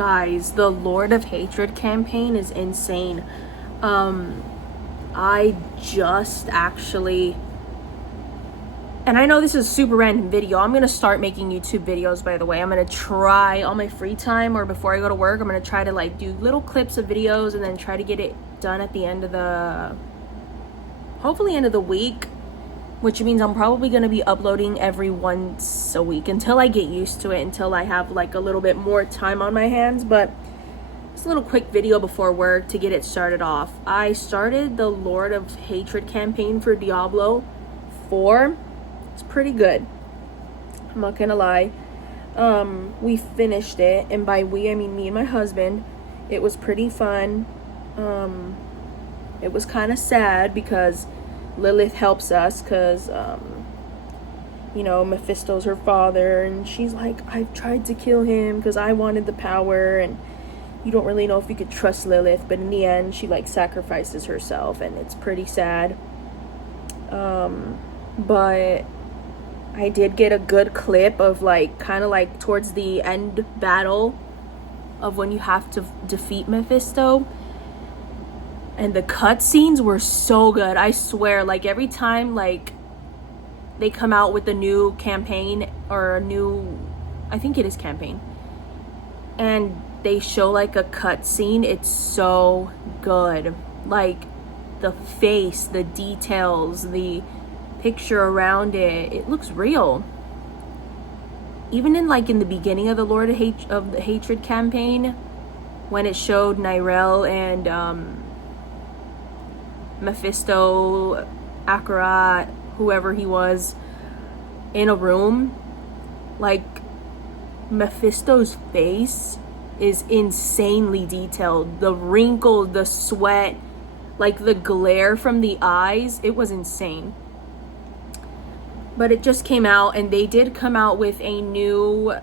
Guys, the Lord of Hatred campaign is insane. I just actually, and I know this is a super random video. I'm gonna start making YouTube videos, by the way. I'm gonna try on my free time or before I go to work. I'm gonna try to like do little clips of videos and then try to get it done at the end of the, hopefully end of the week, which means I'm probably gonna be uploading every once a week until I get used to it, until I have like a little bit more time on my hands. But it's a little quick video before work to get it started off. I started the Lord of Hatred campaign for Diablo 4. It's pretty good, I'm not gonna lie. We finished it, and by we I mean me and my husband. It was pretty fun. It was kind of sad because Lilith helps us because you know, Mephisto's her father, and she's like, I've tried to kill him because I wanted the power, and you don't really know if you could trust Lilith, but in the end she like sacrifices herself, and it's pretty sad. But I did get a good clip of like kind of like towards the end battle of when you have to defeat Mephisto, and the cutscenes were so good. I swear, like every time like they come out with a new campaign or a new, I think it is campaign, and they show like a cutscene, it's so good. Like the face, the details, the picture around it, it looks real. Even in like in the beginning of the Lord of the Hatred campaign, when it showed Nyrel and Mephisto, Akarat, whoever he was, in a room, like Mephisto's face is insanely detailed. The wrinkles, the sweat, like the glare from the eyes, it was insane. But it just came out, and they did come out with a new,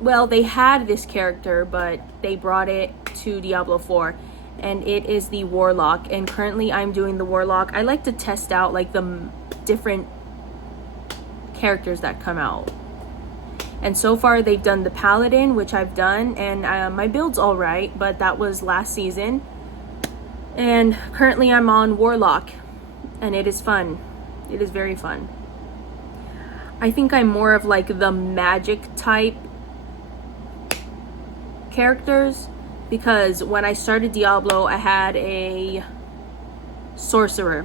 well, they had this character, but they brought it to Diablo 4, and it is the Warlock. And currently I'm doing the Warlock. I like to test out like the different characters that come out, and so far they've done the Paladin, which I've done, and my build's all right, but that was last season. And currently I'm on Warlock, and it is fun. It is very fun. I think I'm more of like the magic type characters, because when I started Diablo I had a sorcerer,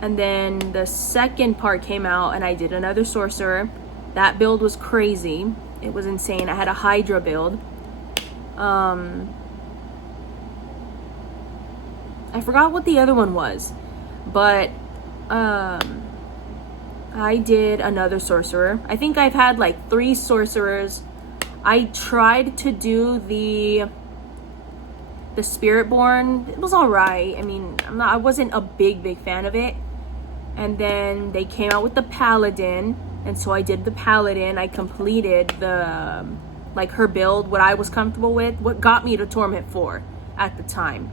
and then the second part came out and I did another sorcerer. That build was crazy. It was insane. I had a Hydra build. I forgot what the other one was, but I did another sorcerer. I think I've had like 3 sorcerers. I tried to do the Spiritborn. It was all right. I mean, I wasn't a big fan of it. And then they came out with the Paladin, and so I did the Paladin. I completed the like her build, what I was comfortable with, what got me to Torment 4 at the time.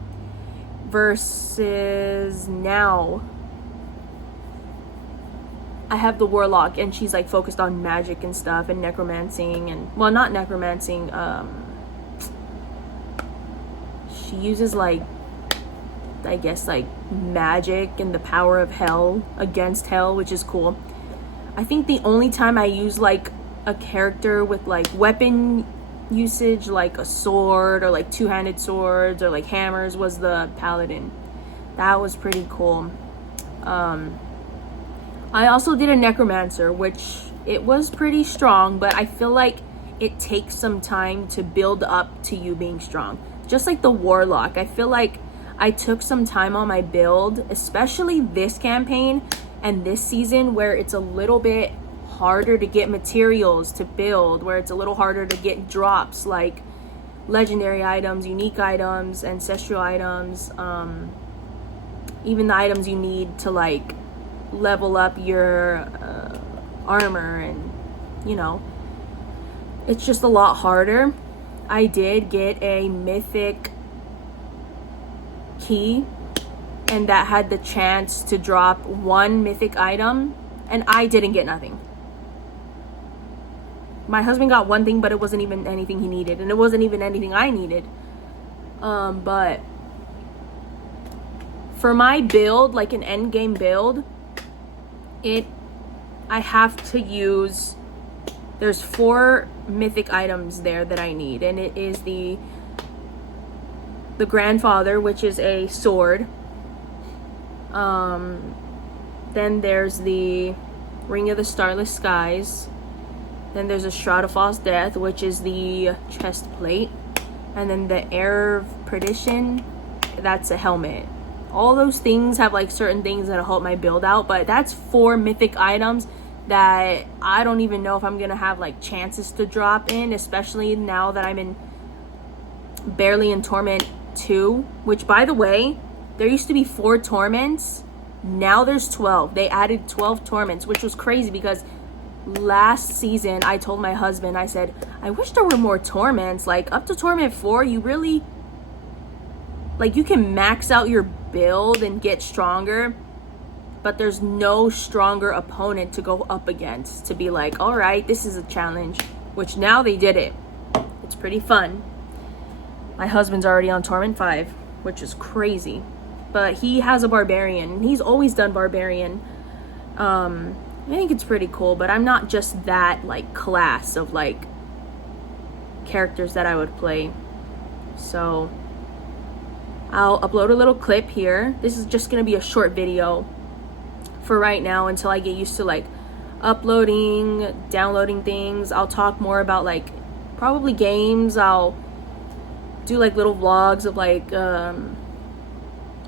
Versus now I have the Warlock, and she's like focused on magic and stuff and necromancing, and well, not necromancing, she uses like, I guess like magic and the power of hell against hell, which is cool. I think the only time I use like a character with like weapon usage, like a sword or like 2-handed swords or like hammers, was the Paladin. That was pretty cool. I also did a Necromancer, which it was pretty strong, but I feel like it takes some time to build up to you being strong. Just like the Warlock, I feel like I took some time on my build, especially this campaign and this season, where it's a little bit harder to get materials to build, where it's a little harder to get drops like legendary items, unique items, ancestral items, even the items you need to like level up your armor, and you know, it's just a lot harder. I did get a mythic key, and that had the chance to drop 1 mythic item, and I didn't get nothing. my husband got one thing, but it wasn't even anything he needed, and it wasn't even anything I needed. But for my build, like an end game build, I have to use, there's 4 mythic items there that I need, and it is the grandfather, which is a sword. Then there's the Ring of the Starless Skies. Then there's a Shroud of False Death, which is the chest plate. And then the Air of Perdition, that's a helmet. All those things have like certain things that'll help my build out, but that's 4 mythic items that I don't even know if I'm gonna have like chances to drop in, especially now that I'm barely in Torment 2, which, by the way, there used to be 4 torments. Now there's 12. They added 12 torments, which was crazy because last season I told my husband, I said, I wish there were more torments. Like, up to Torment 4, you really, like, you can max out your build and get stronger, but there's no stronger opponent to go up against to be like, all right, this is a challenge, which now they did it. It's pretty fun. My husband's already on Torment 5, which is crazy. But he has a barbarian. He's always done barbarian. I think it's pretty cool, but I'm not just that like class of like characters that I would play. So I'll upload a little clip here. This is just gonna be a short video for right now until I get used to like uploading, downloading things. I'll talk more about like probably games. I'll do like little vlogs of like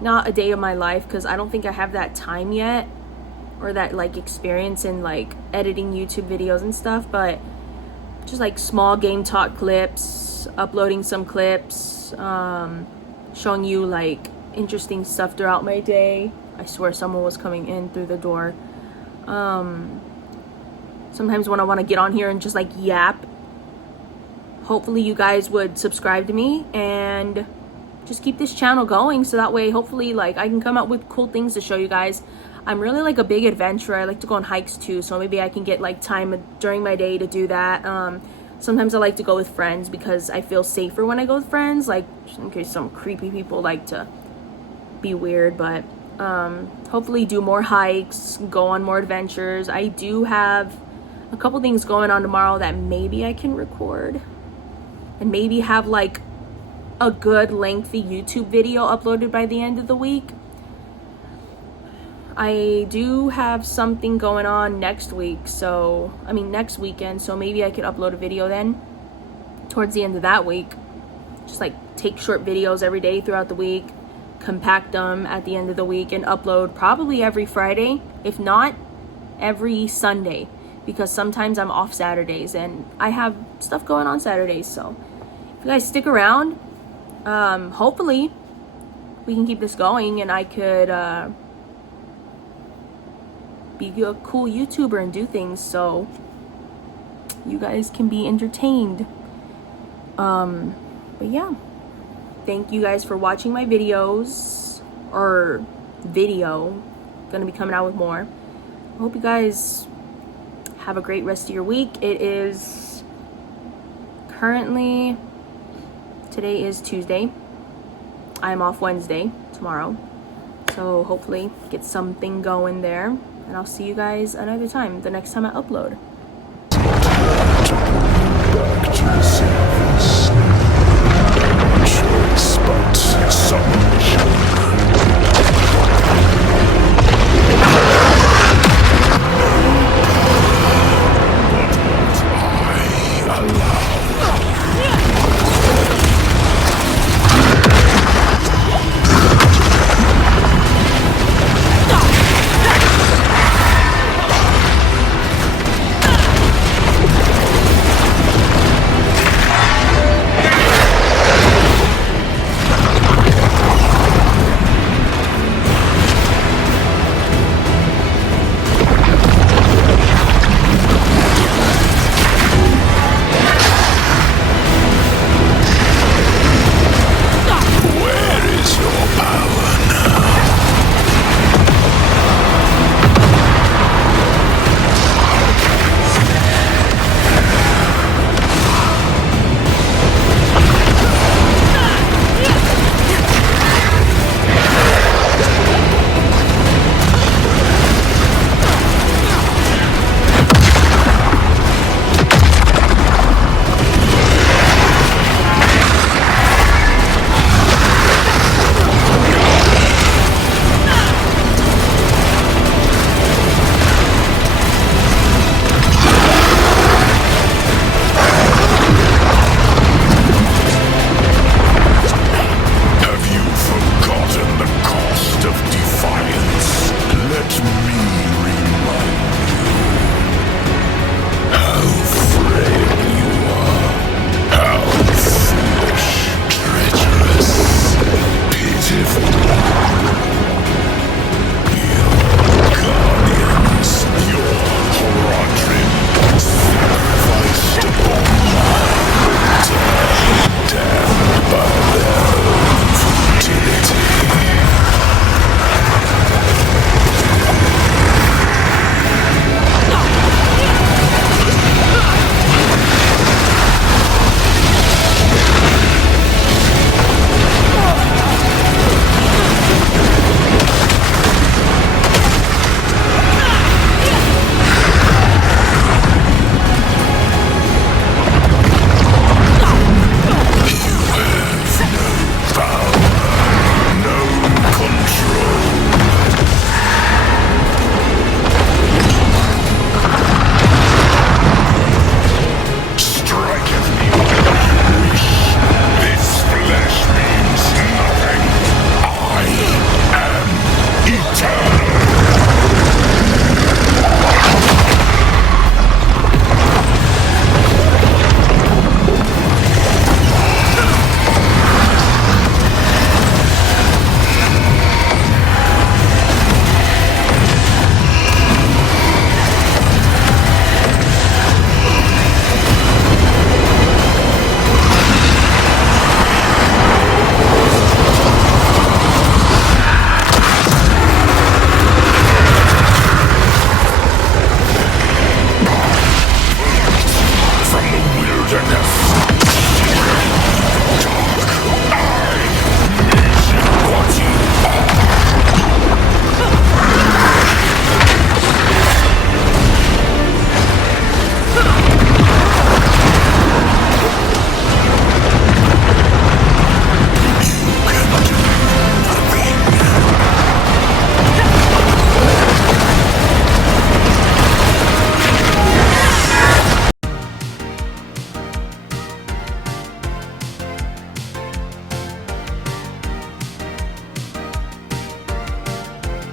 not a day of my life, because I don't think I have that time yet, or that like experience in like editing YouTube videos and stuff, but just like small game talk clips, uploading some clips, showing you like interesting stuff throughout my day. I swear someone was coming in through the door. Sometimes when I want to get on here and just like yap, hopefully you guys would subscribe to me and just keep this channel going, so that way hopefully like I can come up with cool things to show you guys. I'm really like a big adventurer. I like to go on hikes too, so maybe I can get like time during my day to do that. Sometimes I like to go with friends because I feel safer when I go with friends, like in case some creepy people like to be weird. But hopefully do more hikes, go on more adventures. I do have a couple things going on tomorrow that maybe I can record and maybe have like a good lengthy YouTube video uploaded by the end of the week. I do have something going on next week, so next weekend, so maybe I could upload a video then towards the end of that week. Just like take short videos every day throughout the week, compact them at the end of the week, and upload probably every Friday, if not every Sunday, because sometimes I'm off Saturdays and I have stuff going on Saturdays. So if you guys stick around, hopefully we can keep this going and I could be a cool YouTuber and do things so you guys can be entertained. But yeah, thank you guys for watching my videos, or video. Gonna be coming out with more. I hope you guys have a great rest of your week. It is currently, today is Tuesday. I'm off Wednesday, tomorrow. So hopefully get something going there. And I'll see you guys another time, the next time I upload.